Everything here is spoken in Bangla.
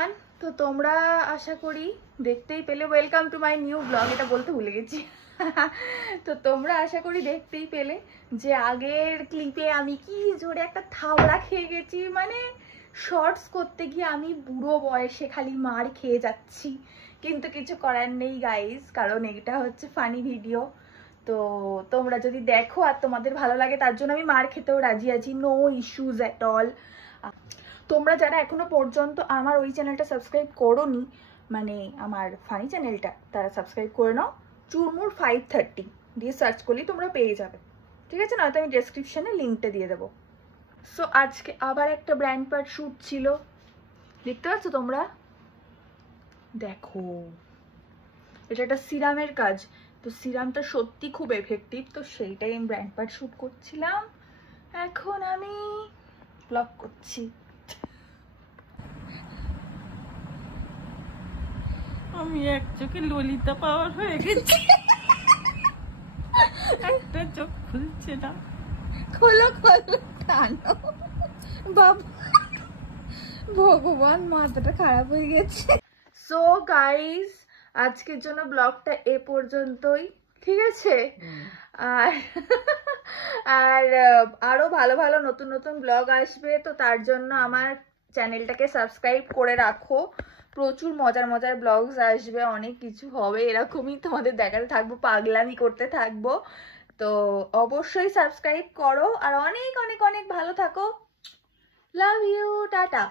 এভরিওয়ান, তো তোমরা আশা করি দেখতেই পেলে, welcome to my new blog, এটা বলতে ভুলে গেছি। তো তোমরা আশা করি দেখতেই পেলে যে আগের ক্লিপে আমি কি জোরে একটা থাবড়া খেয়ে গেছি, মানে শর্টস করতে গিয়ে আমি বুড়ো বয়সে খালি মার খেয়ে যাচ্ছি, কিন্তু কিছু করার নেই গাইস, কারণ এটা হচ্ছে ফানি ভিডিও। তো তোমরা যদি দেখো আর তোমাদের ভালো লাগে তার জন্য আমি মার খেতেও রাজি আছি, নো ইস্যুজ অ্যাট অল। তোমরা যারা এখনো পর্যন্ত আমার ওই চ্যানেলটা সাবস্ক্রাইব করোনি, মানে আমার ফানি চ্যানেলটা, তারা সাবস্ক্রাইব করে নাও। চুরমুর 530 দিয়ে সার্চ করলেই তোমরা পেয়ে যাবে, ঠিক আছে? নয়তো আমি ডেসক্রিপশনে লিঙ্কটা দিয়ে দেবো। সো আজকে আবার একটা ব্র্যান্ড পার্ট শ্যুট ছিল, দেখতে পাচ্ছ তোমরা, দেখো এটা একটা সিরামের কাজ। তো সিরামটা সত্যি খুব এফেক্টিভ, তো সেইটাই আমি ব্র্যান্ড পার্ট শ্যুট করছিলাম। এখন আমি ব্লগ করছি। আমি এক চোখে ললিতা পাওয়ার হয়ে গেছি, একটা চোখ খুলছে না। খোলো খোলো, টানো বাবা, ভগবান মাথাটা খারাপ হয়ে গেছে। সো গাইস, আজকের জন্য ব্লগটা এ পর্যন্তই, ঠিক আছে? আর আর আরো ভালো ভালো নতুন নতুন ব্লগ আসবে, তো তার জন্য আমার চ্যানেলটাকে সাবস্ক্রাইব করে রাখো। প্রচুর মজার মজার ব্লগস আসবে, অনেক কিছু হবে, এরকমই তোমাদের দেখাতে থাকবো, পাগলামি করতে থাকবো। তো অবশ্যই সাবস্ক্রাইব করো, আর অনেক অনেক অনেক ভালো থাকো। Love you, tata.